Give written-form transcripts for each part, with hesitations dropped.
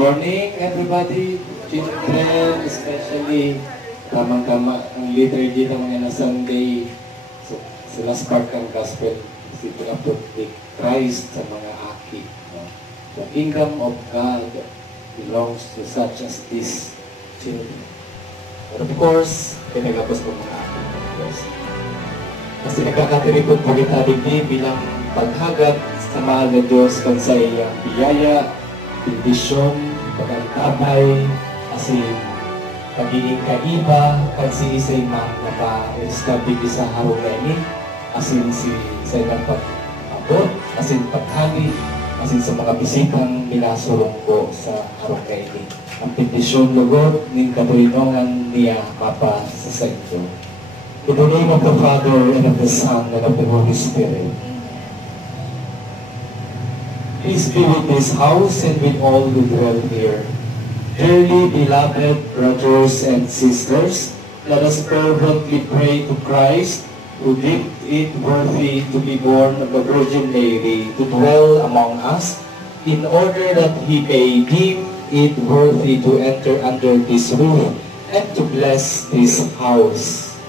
Morning everybody, children, especially tamang-tama ang liturgy ng mga na Sunday. So, sila spark ang gospel, kasi pinapot ni Christ sa mga aki. No? The kingdom of God belongs to such as these children. But of course, pinagapos ko mga aki. Kasi nagkakatiripot po kita digdi bilang paghagat sa mahal na Diyos kung sa iyang biyaya, bendisyon, pagkakabay, kasi pagiging kaiba, kasi isa'y man naka-establish sa harong na ini, kasi sa ilang pag-abot, kasi paghali, kasi sa mga bisikang nilasurong ko sa harong na ini. Ang bendisyon lugod, ng katulinongan niya mapa sa inyo. In the name of the Father, and of the Son, and of the Holy Spirit. Peace be with this house and with all who dwell here. Dearly beloved brothers and sisters, let us fervently pray to Christ, who deemed it worthy to be born of the Virgin Mary, to dwell among us, in order that He may deem it worthy to enter under this roof and to bless this house.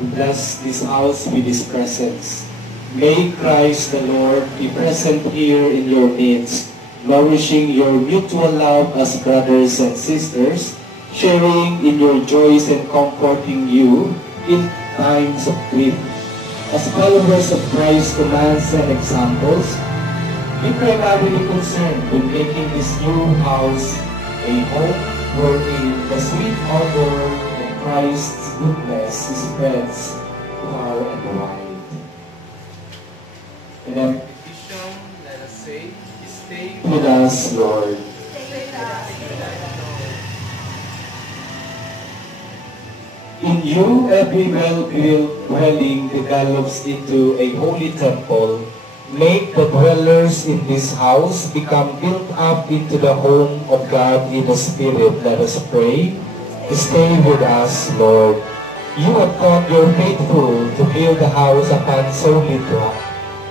To bless this house with His presence. May Christ the Lord be present here in your midst, nourishing your mutual love as brothers and sisters, sharing in your joys and comforting you in times of grief. As followers of Christ's commands and examples, be primarily concerned with making this new house a home wherein the sweet odor of Christ's goodness spreads far and wide. In our petition, let us say, stay with us, Lord. In you, every well-built dwelling develops into a holy temple. Make the dwellers in this house become built up into the home of God in the Spirit. Let us pray. Stay with us, Lord. You have taught your faithful to build the house upon solid rock.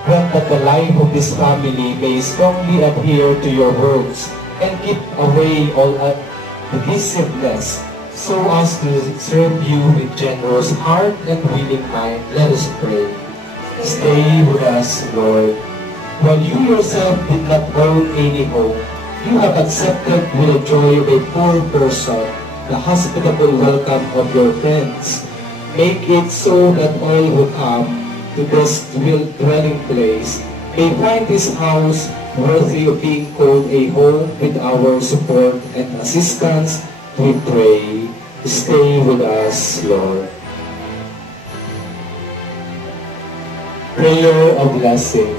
Grant that the life of this family may strongly adhere to your words and keep away all divisiveness, so as to serve you with generous heart and willing mind. Let us pray. Stay with us, Lord. While you yourself did not own any home, you have accepted with the joy of a poor person the hospitable welcome of your friends. Make it so that all who come to this dwelling place may find this house worthy of being called a home. With our support and assistance, we pray. Stay with us, Lord. Prayer of blessing.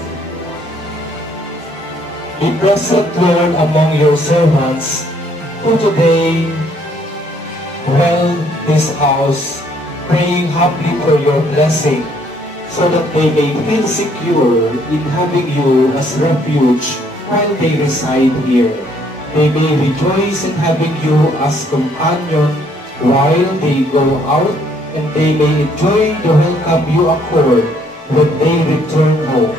Be present, Lord, among your servants who today dwell this house, praying humbly for your blessing, so that they may feel secure in having you as refuge while they reside here. They may rejoice in having you as companion while they go out, and they may enjoy the welcome you accord when they return home,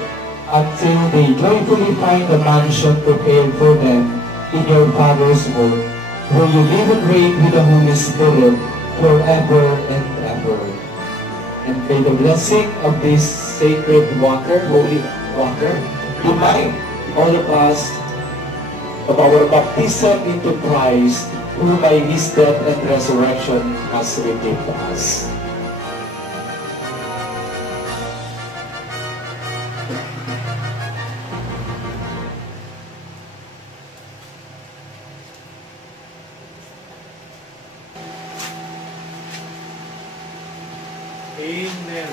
until they joyfully find a mansion prepared for them in your Father's home, where you live and reign with the Holy Spirit forever and ever. And may the blessing of this sacred water, holy water, remind all of us of our baptism into Christ, who by His death and resurrection has redeemed us. Amen.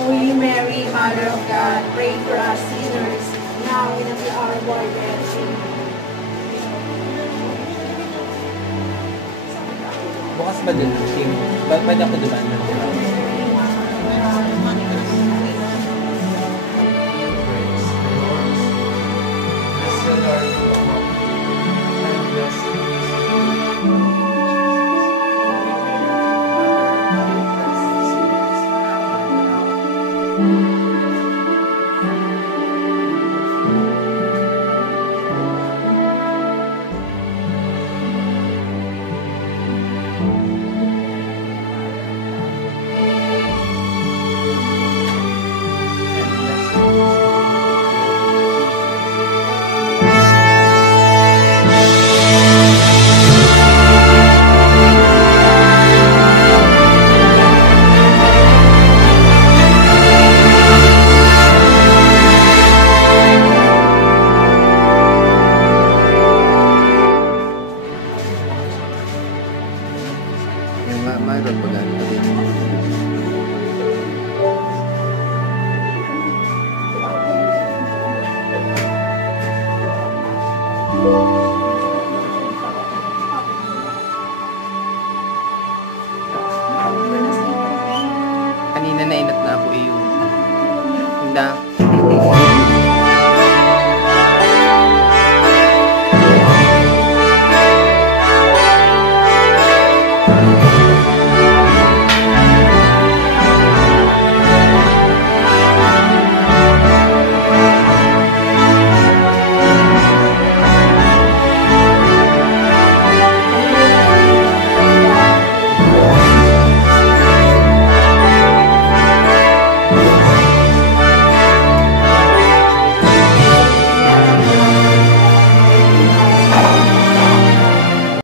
Holy Mary, Mother of God, pray for Bukas ba din ang team? Ba't ako dumaan ng travel? Mayroon ba ganito din?